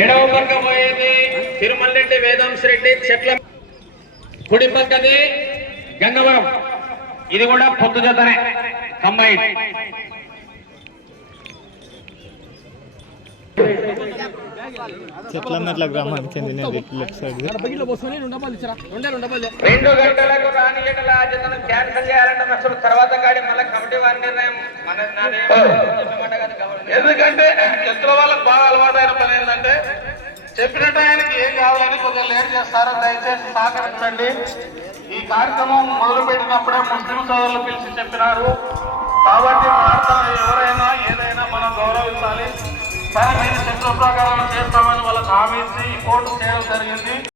ఏడవ పక్క పోయేది తిరుమల రెడ్డి వేదాంశ రెడ్డి చెట్ల కుడి పక్కది గంగవరం. ఇది కూడా పొత్తు జతనే. కంబైన్. చెట్లన్నట్ల గ్రామానికి చెందిన లెఫ్ట్ సైడ్. రెండు గంటలకు రాని గంటల జతను క్యాన్సిల్ చేయాలంటే అసలు తర్వాత గాడి మళ్ళీ కమిటీ వారి నిర్ణయం మన. ఎందుకంటే చిత్ర వాళ్ళకి బాగా అలవాటైన పని ఏంటంటే చెప్పిన టయానికి ఏం కావాలని కొద్దిగా లేట్ చేస్తారు దయచేసి సహకరించండి. ఈ కార్యక్రమం మొదలు పెట్టినప్పుడే ముస్లిం సోదరులు పిలిచి చెప్పినారు. కాబట్టి వార్త ఎవరైనా గౌరవించాలి సరే ప్రకారం చేస్తామని వాళ్ళకి హామీ ఇచ్చి కోర్టు చేయడం జరిగింది.